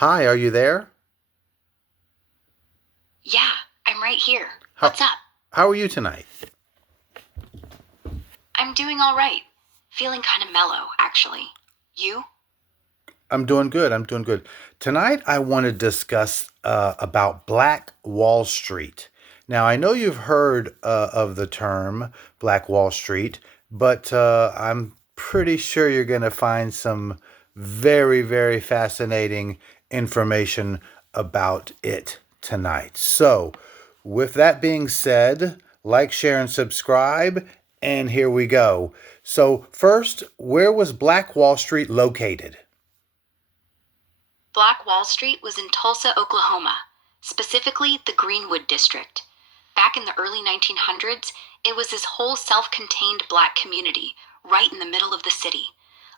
Hi, are you there? Yeah, I'm right here. How What's up? how are you tonight? I'm doing all right. Feeling kind of mellow, actually. You? I'm doing good. I'm doing good. Tonight I want to discuss about Black Wall Street. Now I know you've heard of the term Black Wall Street, but I'm pretty sure you're going to find some very, very fascinating information about it tonight. So, with that being said, like, share, and subscribe. And here we go. So, first, where was Black Wall Street located? Black Wall Street was in Tulsa, Oklahoma, specifically the Greenwood District. Back in the early 1900s, it was this whole self contained black community right in the middle of the city.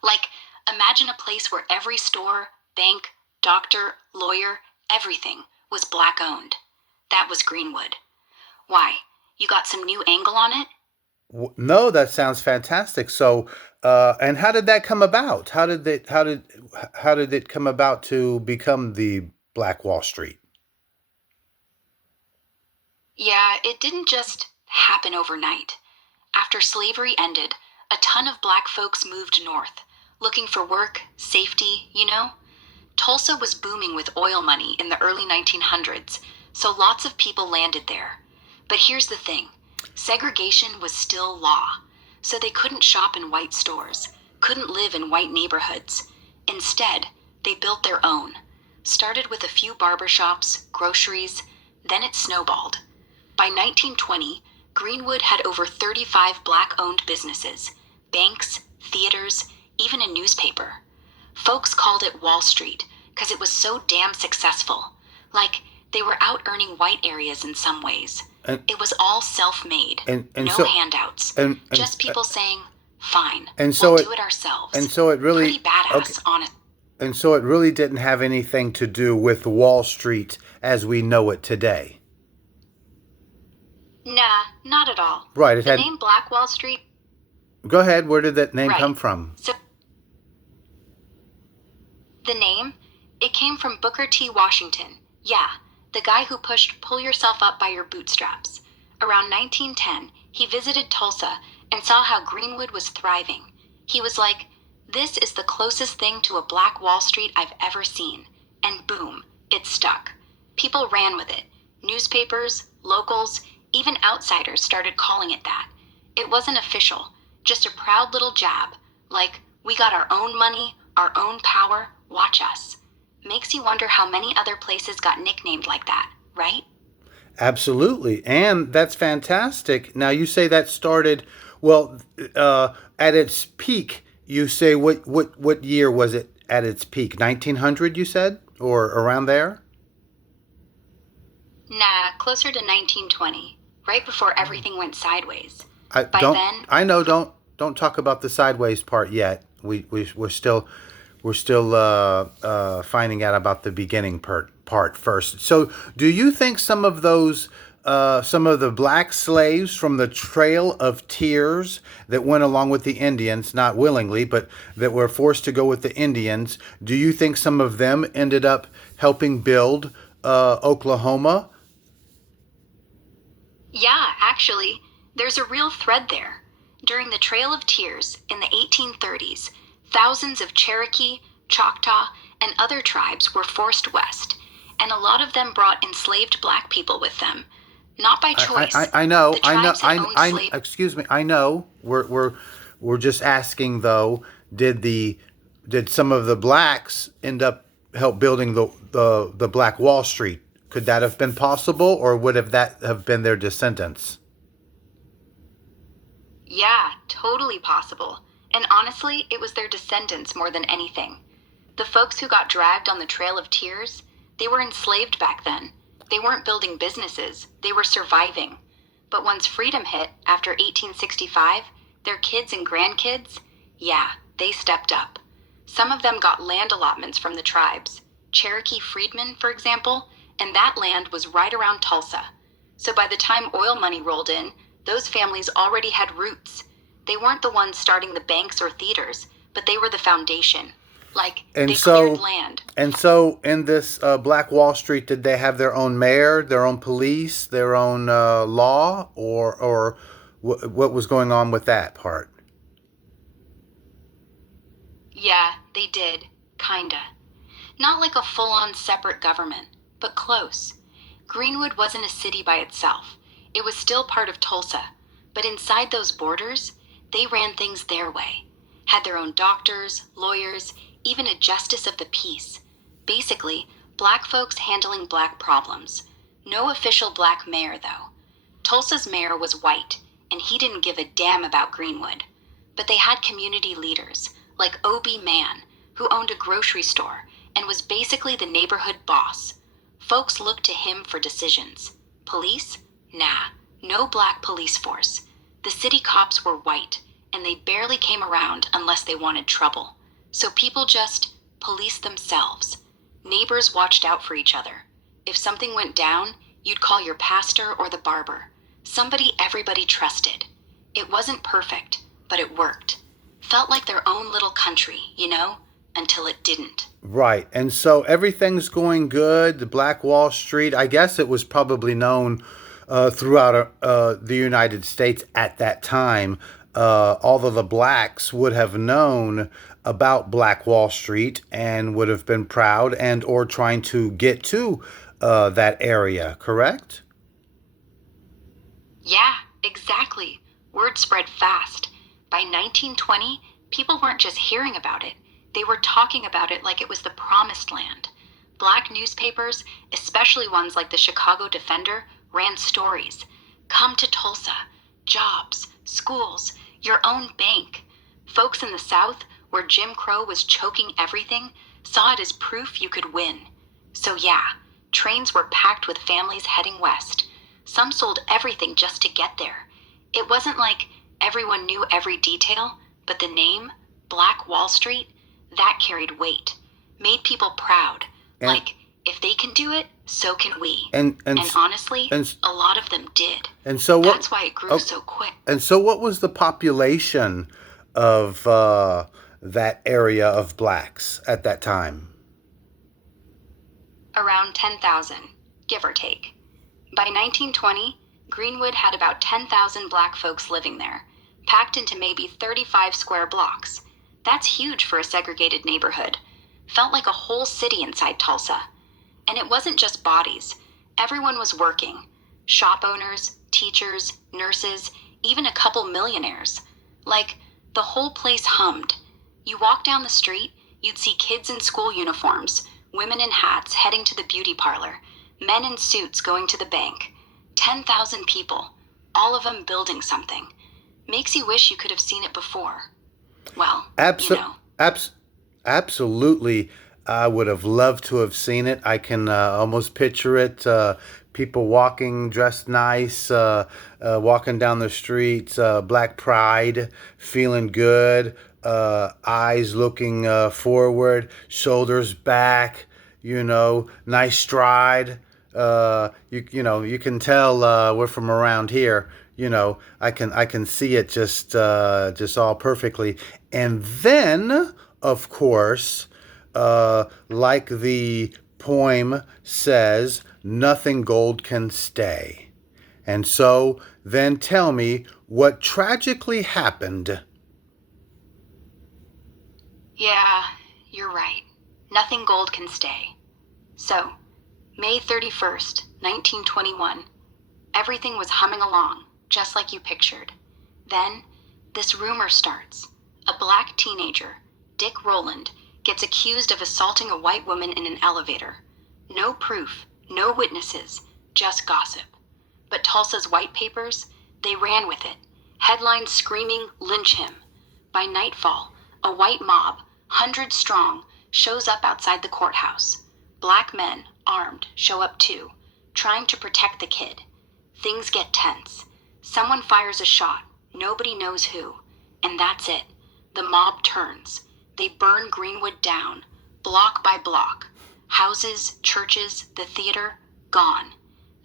Like, imagine a place where every store, bank, doctor, lawyer, everything was black owned. That was Greenwood. Why? You got some new angle on it? No, that sounds fantastic. So, and how did that come about? How did it come about to become the Black Wall Street? Yeah, it didn't just happen overnight. After slavery ended, a ton of black folks moved north, looking for work, safety. Tulsa was booming with oil money in the early 1900s, so lots of people landed there. But here's the thing, segregation was still law, so they couldn't shop in white stores, couldn't live in white neighborhoods. Instead, they built their own. Started with a few barber shops, groceries, then it snowballed. By 1920, Greenwood had over 35 black owned businesses, banks, theaters, even a newspaper. Folks called it Wall Street because it was so damn successful. Like, they were out earning white areas in some ways. And It was all self made, and no so handouts, and and just people saying, fine, and we'll so do it it and ourselves. so it Pretty really okay. badass, honest. And so it really didn't have anything to do with Wall Street as we know it today. Nah, not at all. Right. It The had. name Black Wall Street, Go ahead. Where did that name right. come from? So the name? It came from Booker T. Washington. Yeah, the guy who pushed Pull Yourself Up by Your Bootstraps. Around 1910, he visited Tulsa and saw how Greenwood was thriving. He was like, this is the closest thing to a black Wall Street I've ever seen. And boom, it stuck. People ran with it. Newspapers, locals, even outsiders started calling it that. It wasn't official, just a proud little jab. Like, we got our own money, our own power, watch us. Makes you wonder how many other places got nicknamed like that, right? Absolutely. And that's fantastic. Now, you say that started, well, at its peak, you say what year was it at its peak? 1900, you said? Or around there? Nah, closer to 1920, right before everything went sideways. I By don't, then, I know, don't talk about the sideways part yet. We're still finding out about the beginning part first. So, do you think some of the black slaves from the Trail of Tears that went along with the Indians, not willingly, but that were forced to go with the Indians, do you think some of them ended up helping build Oklahoma? yeah, actually, there's a real thread there. During the Trail of Tears in the 1830s, thousands of Cherokee, Choctaw, and other tribes were forced west, and a lot of them brought enslaved black people with them. Not by choice. I know, The tribes had owned slaves. excuse me, I know. We're just asking though. Did some of the blacks end up help building the Black Wall Street? Could that have been possible, or would have that have been their descendants? Yeah, totally possible. And honestly, it was their descendants more than anything. The folks who got dragged on the Trail of Tears, they were enslaved back then. They weren't building businesses, they were surviving. But once freedom hit after 1865, their kids and grandkids, yeah, they stepped up. Some of them got land allotments from the tribes. Cherokee freedmen, for example, and that land was right around Tulsa. So by the time oil money rolled in, those families already had roots. They weren't the ones starting the banks or theaters, but they were the foundation. Like, And they cleared so, land. in this Black Wall Street, did they have their own mayor, their own police, their own law, or what was going on with that part? Yeah, they did. Kinda. Not like a full on separate government, but close. Greenwood wasn't a city by itself. It was still part of Tulsa. But inside those borders, they ran things their way. Had their own doctors, lawyers, even a justice of the peace. Basically, black folks handling black problems. No official black mayor, though. Tulsa's mayor was white, and he didn't give a damn about Greenwood. But they had community leaders, like O.B. Mann, who owned a grocery store and was basically the neighborhood boss. Folks looked to him for decisions. Police? Nah, no black police force. The city cops were white, and they barely came around unless they wanted trouble. So people just policed themselves. Neighbors watched out for each other. If something went down, you'd call your pastor or the barber. Somebody everybody trusted. It wasn't perfect, but it worked. Felt like their own little country, until it didn't. Right. And so everything's going good. The Black Wall Street, I guess it was probably known throughout the United States at that time. Although the blacks would have known about Black Wall Street and would have been proud and or trying to get to that area, correct? Yeah, exactly. Word spread fast. By 1920, people weren't just hearing about it, they were talking about it like it was the promised land. Black newspapers, especially ones like the Chicago Defender, ran stories. Come to Tulsa. Jobs, schools, your own bank. Folks in the South, where Jim Crow was choking everything, saw it as proof you could win. So yeah, trains were packed with families heading west. Some sold everything just to get there. It wasn't like everyone knew every detail, but the name, Black Wall Street, that carried weight. Made people proud. And Like, if they can do it, so can we. and and And honestly, and a lot of them did. and so what? That's why it grew Oh, so quick. and so what was the population of that area of blacks at that time? Around 10,000, give or take. By 1920, Greenwood had about 10,000 black folks living there, packed into maybe 35 square blocks. That's huge for a segregated neighborhood. Felt like a whole city inside Tulsa. And it wasn't just bodies. Everyone was working. Shop owners, teachers, nurses, even a couple millionaires. Like, the whole place hummed. You walk down the street, you'd see kids in school uniforms, women in hats heading to the beauty parlor, men in suits going to the bank. 10,000 people, all of them building something. Makes you wish you could have seen it before. Well, Abso- abs- Absolutely. I would have loved to have seen it. I can almost picture it. People walking dressed nice, walking down the streets, black pride, feeling good, eyes looking forward, shoulders back, nice stride. You can tell we're from around here. I can see it just all perfectly. And then, of course, like the poem says, nothing gold can stay. And so then tell me what tragically happened. Yeah, you're right. Nothing gold can stay. So, May 31st, 1921, everything was humming along, just like you pictured. Then, this rumor starts. A black teenager, Dick Rowland, gets accused of assaulting a white woman in an elevator. No proof, no witnesses, just gossip. But Tulsa's white papers, they ran with it. Headlines screaming, "Lynch him." By nightfall, a white mob, hundreds strong, shows up outside the courthouse. Black men, armed, show up too, trying to protect the kid. Things get tense. Someone fires a shot, nobody knows who. And that's it. The mob turns. They burn Greenwood down, block by block. Houses, churches, the theater, gone.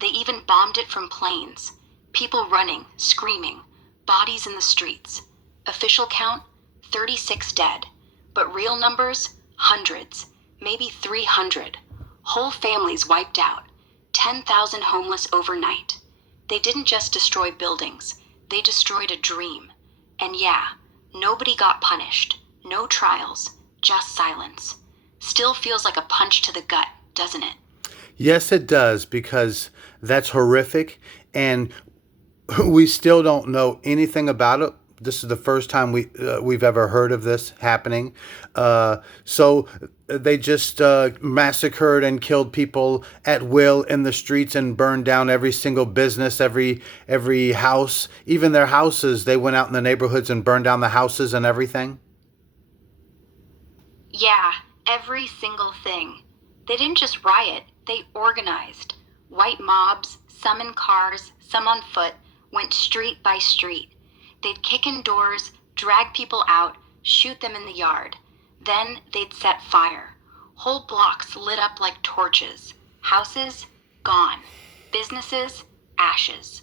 They even bombed it from planes. People running, screaming, bodies in the streets. Official count, 36 dead. But real numbers, Hundreds, maybe 300. Whole families wiped out. 10,000 homeless overnight. They didn't just destroy buildings, they destroyed a dream. And yeah, nobody got punished. No trials, just silence. Still feels like a punch to the gut, doesn't it? Yes, it does, because that's horrific, and we still don't know anything about it. This is the first time we've ever heard of this happening. So they just massacred and killed people at will in the streets and burned down every single business, every house, even their houses. They went out in the neighborhoods and burned down the houses and everything. Yeah, every single thing. They didn't just riot, they organized. White mobs, some in cars, some on foot, went street by street. They'd kick in doors, drag people out, shoot them in the yard. Then they'd set fire. Whole blocks lit up like torches. Houses, gone. Businesses, ashes.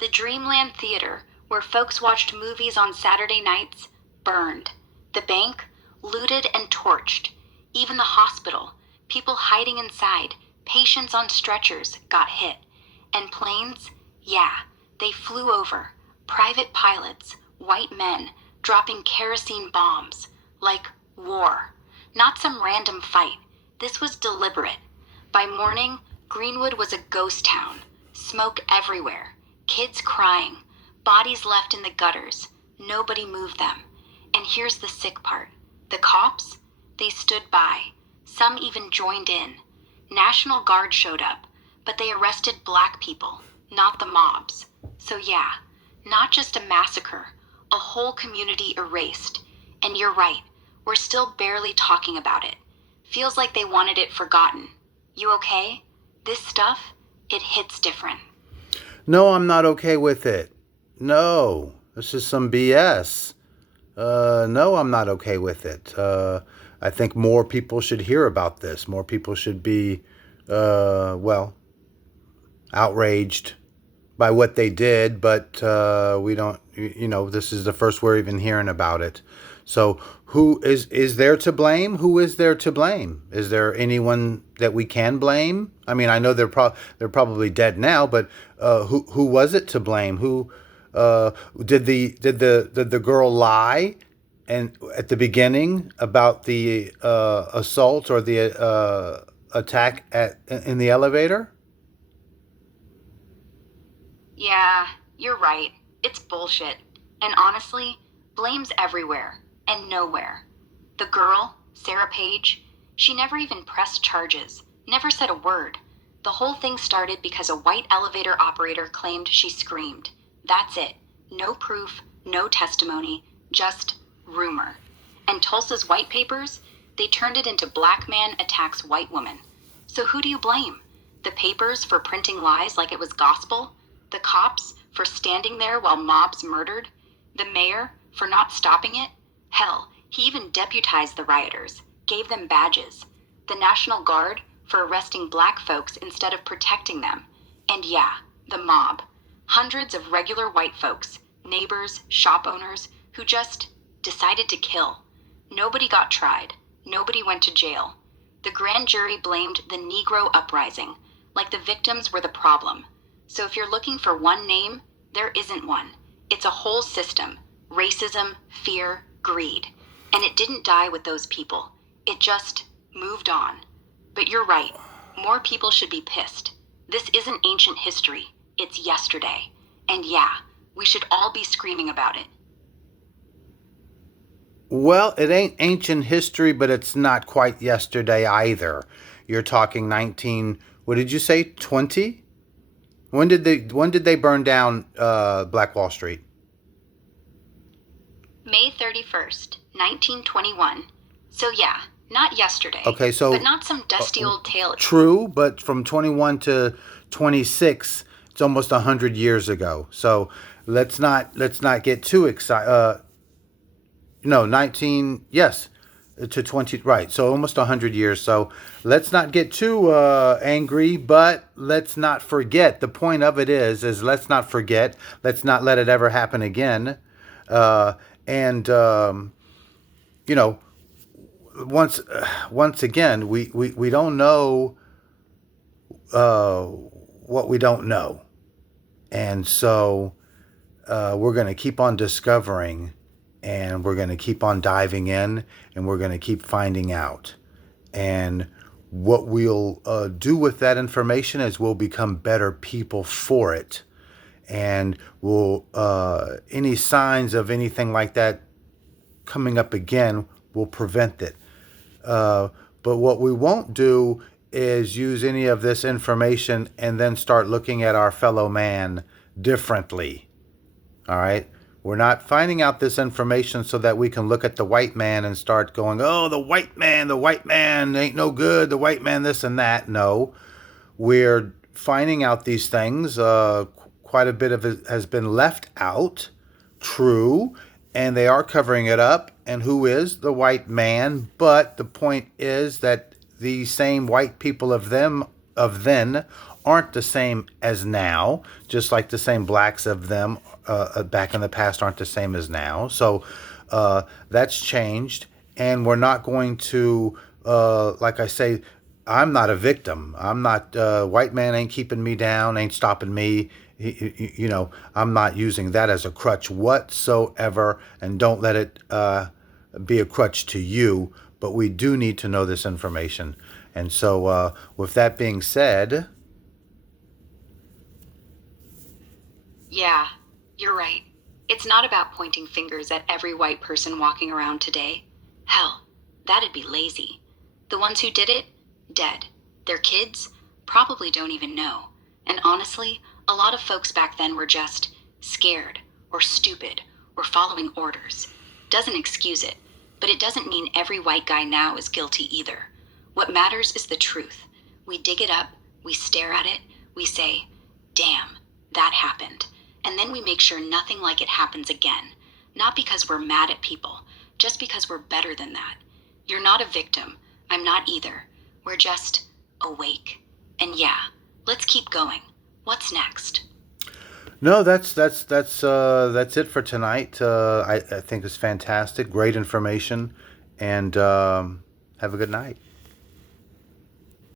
The Dreamland Theater, where folks watched movies on Saturday nights, burned. The bank, looted and torched. Even the hospital, people hiding inside, patients on stretchers, got hit. And planes, yeah, they flew over. Private pilots, white men, dropping kerosene bombs. Like war. Not some random fight. This was deliberate. By morning, Greenwood was a ghost town. Smoke everywhere. Kids crying. Bodies left in the gutters. Nobody moved them. And here's the sick part. The cops? They stood by. Some even joined in. National Guard showed up, but they arrested black people, not the mobs. So yeah, not just a massacre, a whole community erased. And you're right, we're still barely talking about it. Feels like they wanted it forgotten. You okay? This stuff, it hits different. No, I'm not okay with it. No, this is some BS. No, I'm not okay with it. I think more people should hear about this. More people should be, well, outraged by what they did, but we don't, this is the first we're even hearing about it. So who is there to blame? Who is there to blame? Is there anyone that we can blame? I mean, I know they're probably dead now, but who was it to blame? Who did the girl lie and at the beginning about the assault or the attack in the elevator? Yeah, you're right. It's bullshit. And honestly, blame's everywhere and nowhere. The girl, Sarah Page, she never even pressed charges, never said a word. The whole thing started because a white elevator operator claimed she screamed. That's it. No proof, no testimony, just rumor. And Tulsa's white papers, they turned it into black man attacks white woman. So who do you blame? The papers for printing lies like it was gospel? The cops for standing there while mobs murdered? The mayor for not stopping it? Hell, he even deputized the rioters, gave them badges. The National Guard for arresting black folks instead of protecting them. And yeah, the mob. Hundreds of regular white folks, neighbors, shop owners, who just decided to kill. Nobody got tried. Nobody went to jail. The grand jury blamed the Negro uprising, like the victims were the problem. So if you're looking for one name, there isn't one. It's a whole system. Racism, fear, greed. And it didn't die with those people. It just moved on. But you're right. More people should be pissed. This isn't ancient history. It's yesterday. And yeah, we should all be screaming about it. Well, it ain't ancient history, but it's not quite yesterday either. You're talking 19, what did you say, 20? When did they burn down Black Wall Street? May 31st, 1921. So yeah, not yesterday. Okay, But so not some dusty old tale. true, but from 21 to 26, it's almost 100 years ago. So let's not get too excited. No, 19, yes, to 20, right. So almost 100 years. So let's not get too angry, but let's not forget. The point of it is let's not forget. Let's not let it ever happen again. And you know, once again, we don't know what we don't know, and so we're going to keep on discovering, and we're going to keep on diving in, and we're going to keep finding out. And what we'll do with that information is we'll become better people for it, and we'll any signs of anything like that coming up again will prevent it. Uh, but what we won't do is use any of this information and then start looking at our fellow man differently. All right? We're not finding out this information so that we can look at the white man and start going, oh, the white man ain't no good, the white man this and that. No, we're finding out these things. Quite a bit of it has been left out, true, and they are covering it up. And who is the white man? But the point is that the same white people of then aren't the same as now, just like the same blacks of them back in the past aren't the same as now. So that's changed, and we're not going to, like I say, I'm not a victim. I'm not, white man ain't keeping me down, ain't stopping me. I'm not using that as a crutch whatsoever, and don't let it be a crutch to you. But we do need to know this information. And so, with that being said, Yeah, you're right. It's not about pointing fingers at every white person walking around today. Hell, that'd be lazy. The ones who did it, dead. Their kids, probably don't even know. And honestly, a lot of folks back then were just scared, or stupid, or following orders. Doesn't excuse it, but it doesn't mean every white guy now is guilty either. What matters is the truth. We dig it up, we stare at it, we say, damn, that happened. And then we make sure nothing like it happens again. Not because we're mad at people, just because we're better than that. You're not a victim. I'm not either. We're just awake. And yeah, let's keep going. What's next? no, that's it for tonight. I think it's fantastic, great information, and have a good night.